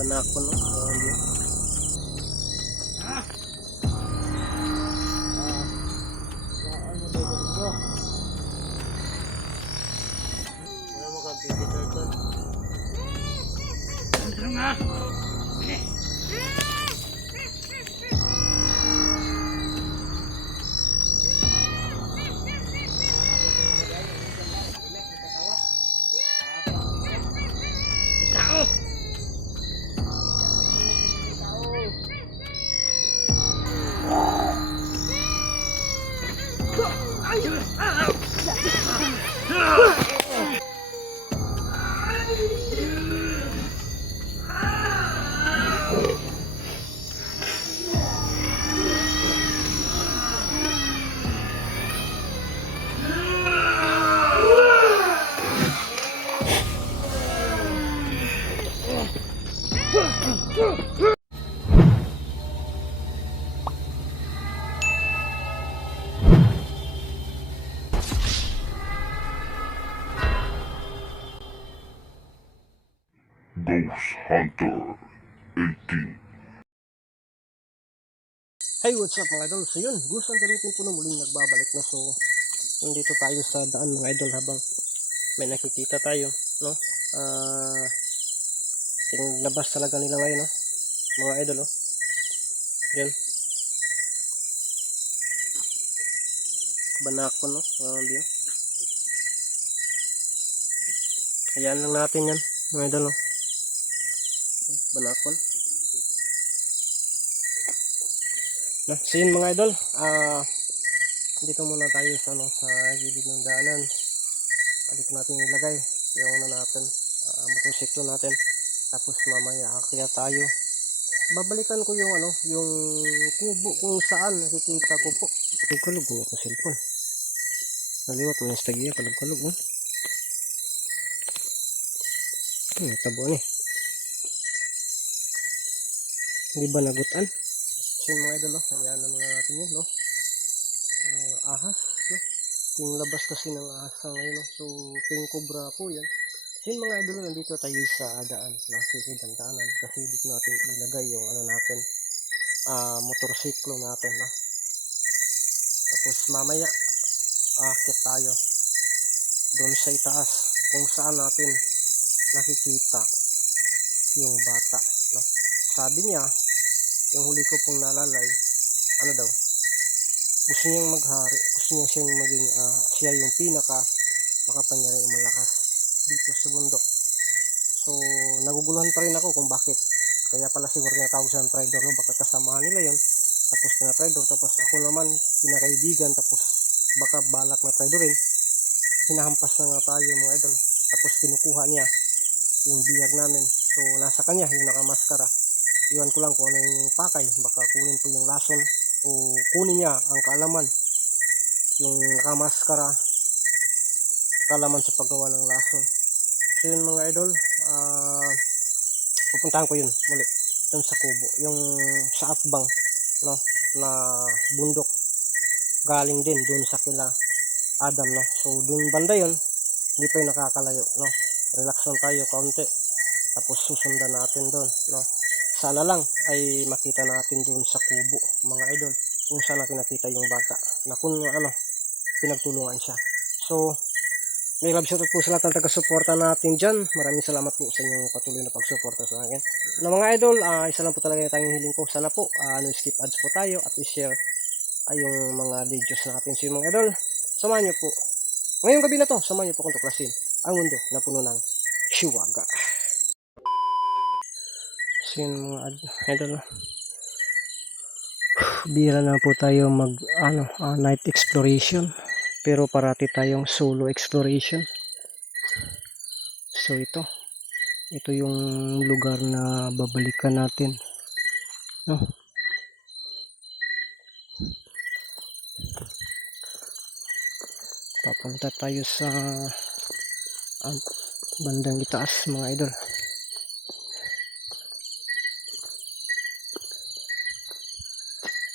Banako no. Ghost Hunter 18. Hey, what's up mga idol? So yun, Ghost Hunter 18 po na muling nagbabalik na. So, nandito tayo sa daan mga idol habang may nakikita tayo, no? Yung labas talaga nila ngayon, no? Mga idol, no? Yan. Banako, no? Yan. Ayan lang natin yan, mga idol, no? Banakon. Na, so yun mga idol, dito muna tayo sa, ano, sa gilid ng daanan. Dito natin ilagay yung ano natin, motorsiklo natin. Tapos mamaya kaya tayo babalikan ko yung ano, yung kubo kung saan nakikita ko po. Kalug ko yung cellphone. Naliwat mo yung stagya, kalug-kalug. Tabo ni. Hindi ba nagutan? So mga idol, hayaan na muna natin yun, no? Ahas, no? Yung labas kasi ng ahas ngayon, no? So, king cobra po yan. So mga idol, nandito tayo sa daan, nasikidang daanan. Kasi dito natin ilagay yung ano natin, motorsiklo natin, no? Tapos mamaya, akit tayo doon sa itaas kung saan natin nakikita yung bata, no? Sabi niya, yung huli ko pong nalalay, ano daw, gusto niyang maghari, gusto niya siyang maging, siya yung pinaka makapangyarihang malakas dito sa bundok. So, naguguluhan pa rin ako kung bakit. Kaya pala siguro tinatawag siya ng trader, no? Baka kasamahan nila yon. Tapos na trader, tapos ako naman pinakaibigan, tapos baka balak na trader rin. Hinahampas na nga tayo mga idol. Tapos kinukuha niya yung biyag namin. So, nasa kanya yung nakamaskara. Iwan ko lang kung ano yung pakay. Baka kunin po yung lason o kunin niya ang kaalaman. Yung nakamaskara, kaalaman sa paggawa ng lason. So yun mga idol, pupuntahan ko yun muli dun sa kubo, yung sa Atbang, no, na bundok, galing din dun sa kila Adam, no. So dun banda yun, hindi pa yung nakakalayo, no. Relax lang tayo kaunti, tapos susundan natin dun, no. Sana lang ay makita natin dun sa kubo mga idol, kung saan natin nakita yung bata na kung ano, pinagtulungan siya. So may love shoutout po sa lahat ng taga-suporta natin dyan. Maraming salamat po sa inyong patuloy na pag-suporta sa akin. Na mga idol, isa lang po talaga yung tayong hiling ko. Sana po, no-skip ads po tayo at i-share yung mga videos natin. So yung mga idol, samahan nyo po. Ngayong gabi na to, samahan nyo po kung tuklasin ang mundo na puno ng Shiwaga. So yun mga idol, bira na po tayo mag night exploration. Pero parati tayong solo exploration. So ito yung lugar na babalikan natin, no? Papunta tayo sa bandang itaas mga idol.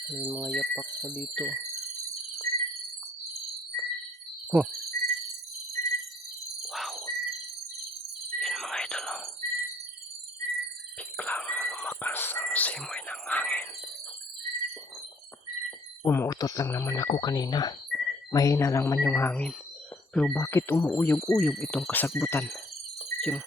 May mga yapak pa dito. Oh, wow, yun mga idol, oh. Biglang lumakas ang simoy ng hangin. Umuutot lang naman ako kanina. Mahina lang man yung hangin. Pero bakit umuuyog-uyog itong kasagbutan? Sino?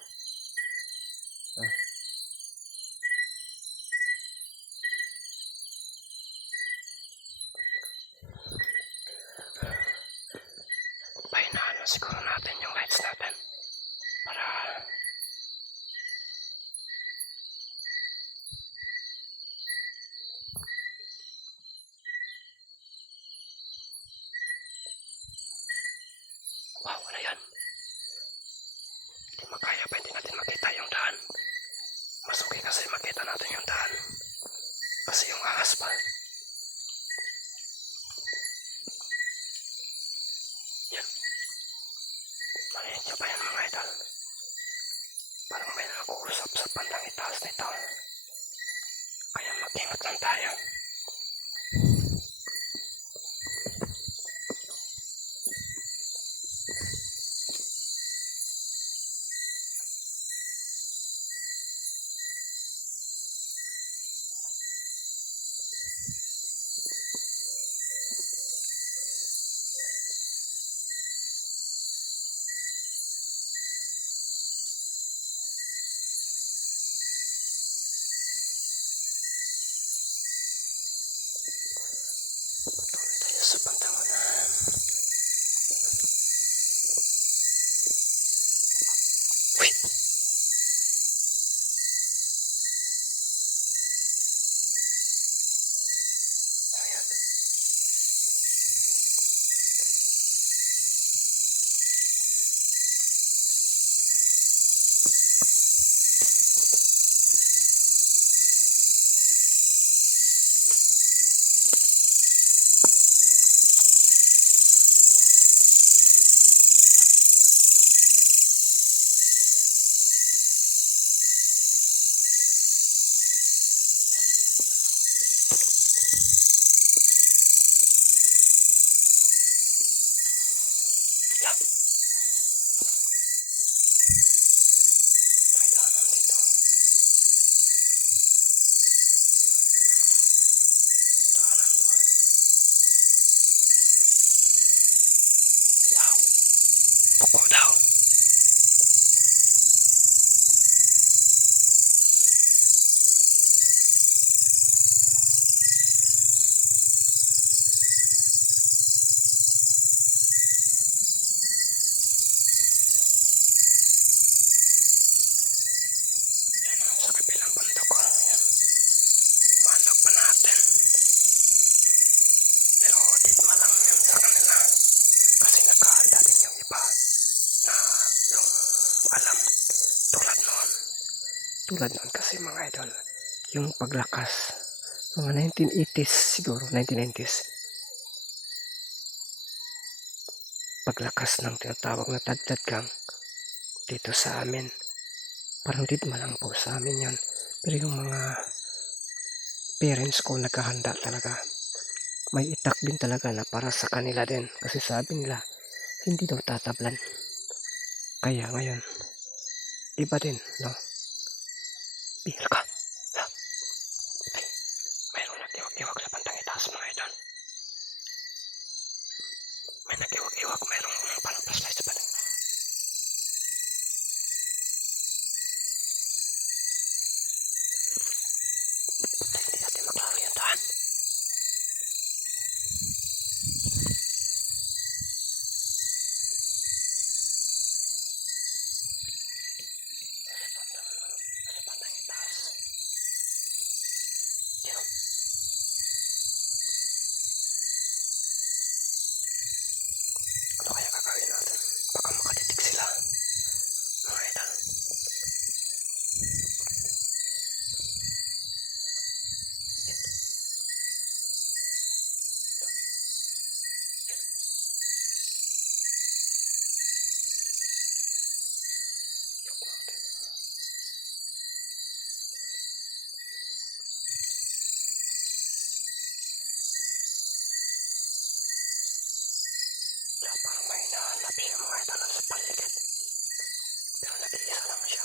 Pahinaan na siguro natin yung lights natin. Para wow, ano yan? Hindi makaya pa, hindi natin makita yung daan. Mas okay kasi makita natin yung daan. Kasi yung asphalt. Yan. Marinig nyo ba yan mga idol? Parang may nag-uusap sa bandang itaas na ito. Kaya mag-ingat lang tayo. Patuloy tayo sa pantangunan. Wait! Ayan. Yeah. May daanan dito. Daanan doon. Wow! Buko daw. Yan o, sa kabilang bundok ko. Yan. Manok pa natin. Pero ditma lang yan sa kanila. Kasi naghahanda din yung iba na yung alam tulad noon. Tulad noon kasi mga idol, yung paglakas, mga 1980s siguro, 1990s. Paglakas ng tinatawag na tadtad gang dito sa amin. Parang ditma lang po sa amin yan. Pero yung mga parents ko naghahanda talaga. May itak din talaga na para sa kanila din. Kasi sabi nila, hindi daw tatablan. Kaya ngayon, iba din, no? Bihil ka. Ha? Ay, mayroong nag-iwag-iwag sa bandang itaas mga idol. May nag-iwag-iwag, mayroong parang flashlight sa bandang. Hindi natin maklaro yung daan. Sa bandang itaas. Yan. Ano kaya gagawin natin? Baka makatitig sila. Mga idol. Parang may hinahanap siya mga idol sa paligid. Pero nag-iisa lang siya.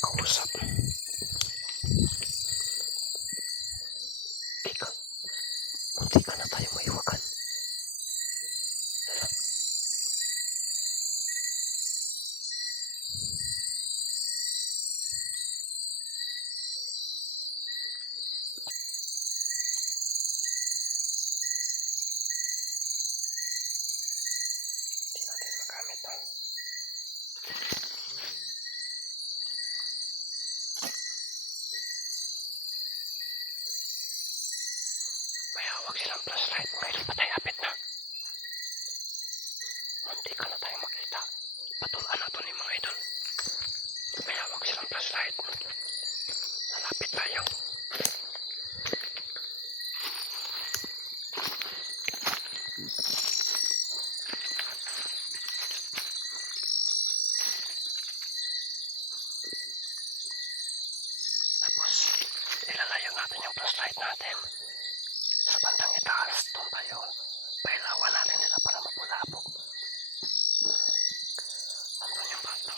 kausap. Ika, munti ka na tayo maiwakan. Hindi natin magamit to. May hawak silang flashlight. Mga idol, patay apit na. Munti ka na tayo makita. Patulaan na to ni mga idol. May hawak silang flashlight. Lalapit tayo. Tapos, ilalayo natin yung flashlight natin sa bandang itaas. Doon tayo. Pailawan natin sila para mapulabog. Andun yung bata.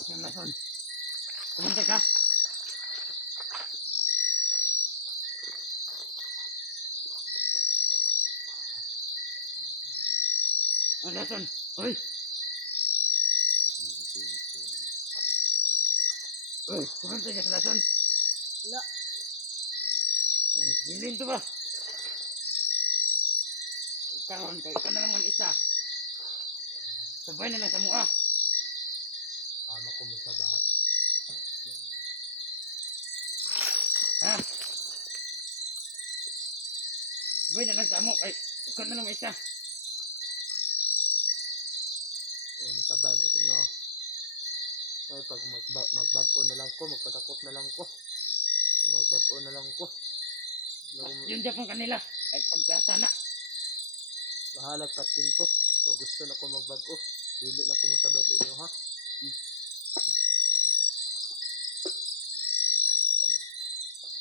Asan lason? Kumunta ka? Ang lason? Uy! Uy, kumunta ka sa lason? Wala. Nangilin to ba? Karon kay ikaw na lang man isa. Sabay na lang sa mua. Tama ko mo sa bahay. Ha? Sabay na lang sa mo. Ay, ikaw na lang isa. Sabay mo sa inyo. Ay, pag magbago na lang ko, magpatakop na lang ko. Magbago na lang ko. Yun dyan kung kanila. Ay pagkasana. Bahalag patin ko. So gusto na ko magbago. Dili na ko masabay sa inyo ha.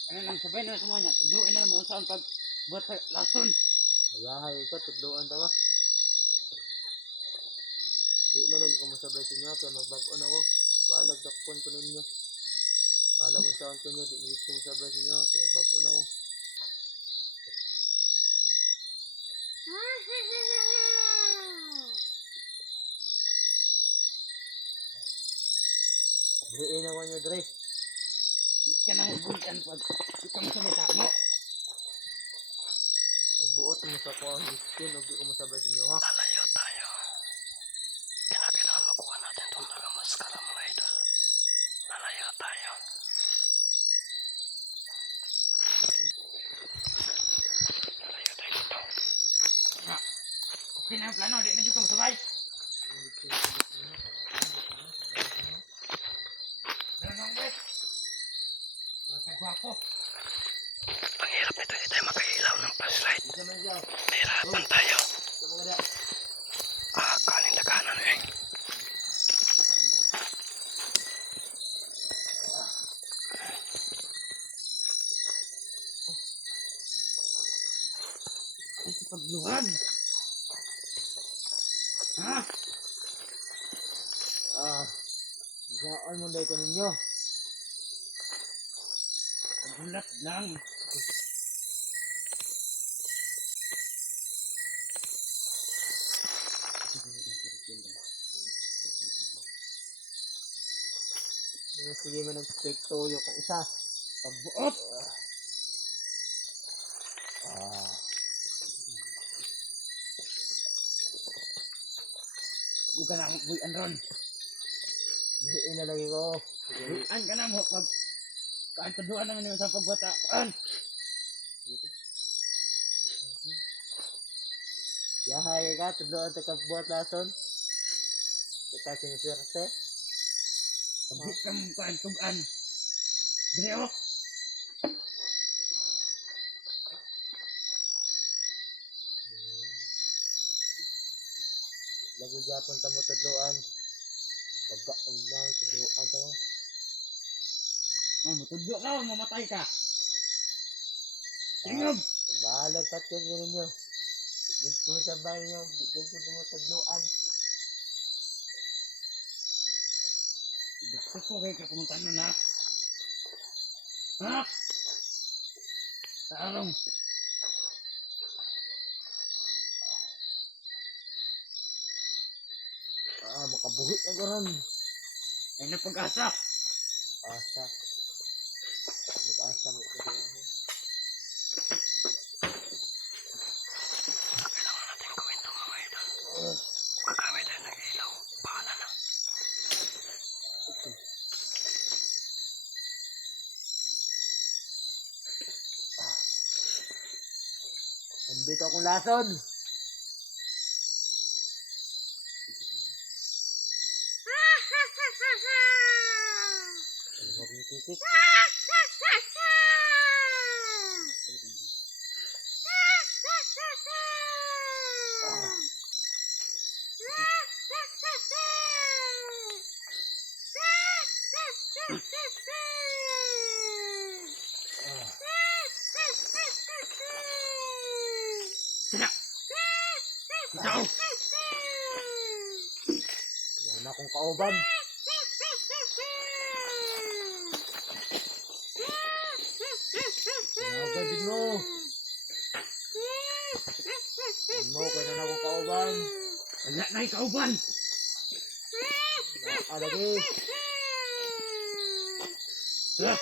Ano lang, sabay na lang sa mga. Tuduin na lang mga saan pag buhat sa lason. Ayahay ka, tudloan tawa. Di na lagi ko masabay sa inyo kaya magbago na ko. Bahalag dakpon ko ninyo. Bahalag kung saan ko nyo. Di ko masabay sa inyo kaya magbago na ko. Diin ako nyo, Dre. Di ka na mabulian pag ikaw mo sabay sa mo. Buot mo sa ko ang biskin o di ko masabay sa inyo ha. Lalayo tayo. Kailangan makuha natin itong maskara mga idol. Lalayo tayo. Lalayo tayo dito. Ha? Okay na yung plano. Di na dyan ka masabay. Ganun lang, wait. Ang gwapo. Ang hirap nito, hindi tayo makailaw ng flashlight. Mahirapan tayo. Kanin na kanan eh. Ay, sa pagluwag. Ha? Saan mo dahil ko ninyo? Ang gulat lang. Sige man nag-pektoyo kang isa. Pagbuot. Huwag ka na akong buyan ron. Diin na lagi ko. Buyan ka na mo. Pag kaantaduan naman yung sa pagbata. Kuan. Yahay ka, tudloan ta kabuat lason. Kita siniswerte. Pag di ka mo kaantugan. Direo. Lagu Japon tamo tudloan. Pagka lang tudloan tamo. Oh, matudyo ka o mamatay ka. Tingog. Bahalag patin ko ninyo. Dito sa bahay nyo, dito mo tudloan. Gusto ko kayo kapunta nun ha. Ha? Tarong. Makabuhi na karon. Ay na pag-asa. Asa. Mag-asa mo ko diyan. Kailangan natin gawin ito mga idol. Magamit tayo ng ilaw. Bahala na. Nandito akong lason. Huwag mo titik. Sila. Ikaw. Wala na akong kauban. Tinawagan din mo. Ano, kaya na akong kauban. Wala na ikauban. Lagi. Ha?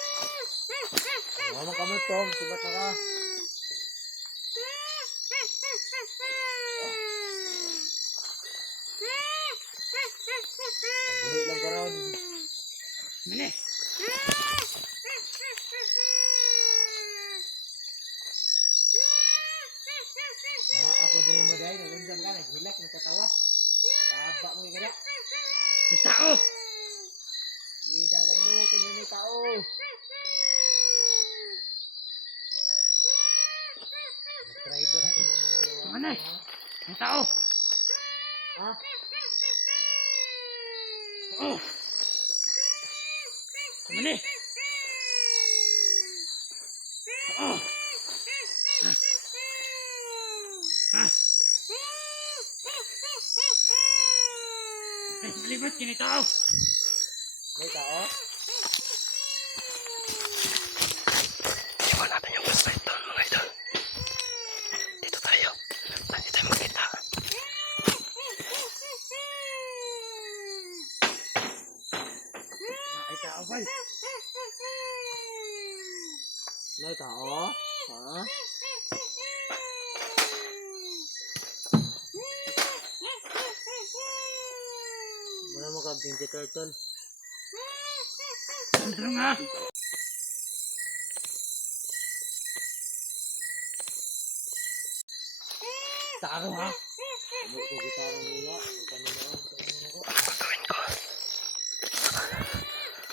Mamang kamutong. Subat na ka. Pabuhi lang karon. Mani. Ako din mo dahil. Nagundam ka. Naghilak. Nagkatawa. Taba mo yung kada. May tao. Idagan mo. Kanya may tao. Nag-trader ako ng mga yawan. Manay. May tao. Ha? Oh. Mani. Oh. Ha? Ay, malibat kini tao. May tao? Iwan natin yung flashlight doon mga idol. Dito tayo. Hindi tayo makita. Ay, tao ba? May tao? Ha? Wala mo ka Ninja Turtle? Ito nga. Taro ha? Ano ko gitarang nila? Ano na ako? Anong gagawin ko?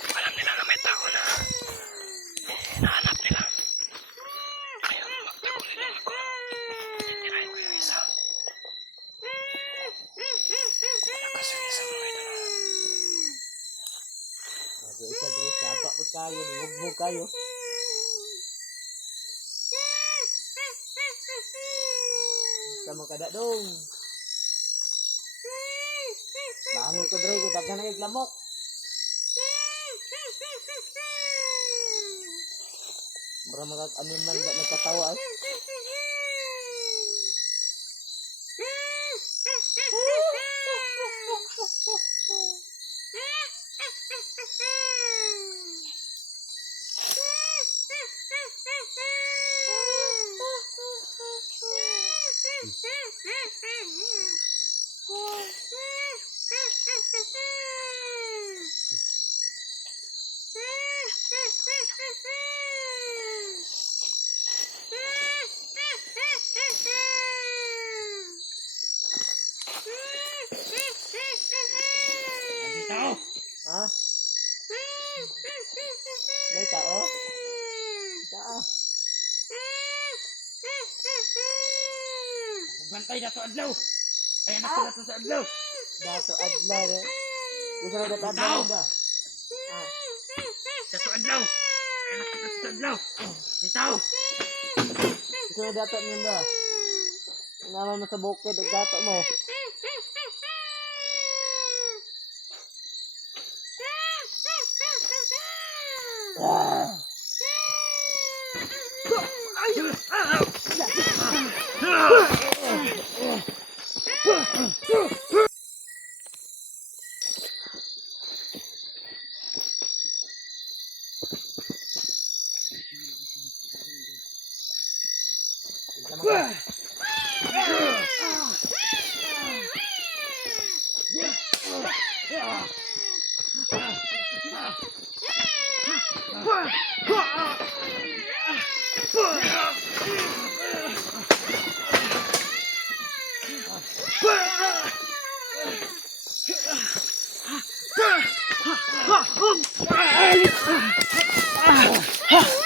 Alam nila na may tao na hinahanap nila. Ngayon, magtaguli lang ako. Titirahin ko yung isa. Malakas yung isa mga idol. Bago isa dito, saba po kayo, nihugbog kayo. Sama ka da dong. Bangon ko dre, kung tagka na lamok. Mura mag-animal na nagkatawa ay. May tao. Ha? May tao? Tao. Bantay na to adlaw. Ay, anak ko na to sa adlaw. Dato adla re. Gusto na dato adla Tao. ba? Ah. Sa adlaw. Ay, anak ko na to sa adlaw. May tao. Gusto na dato niyo ba? Naman mo sa bukid, ang dato mo. Ah!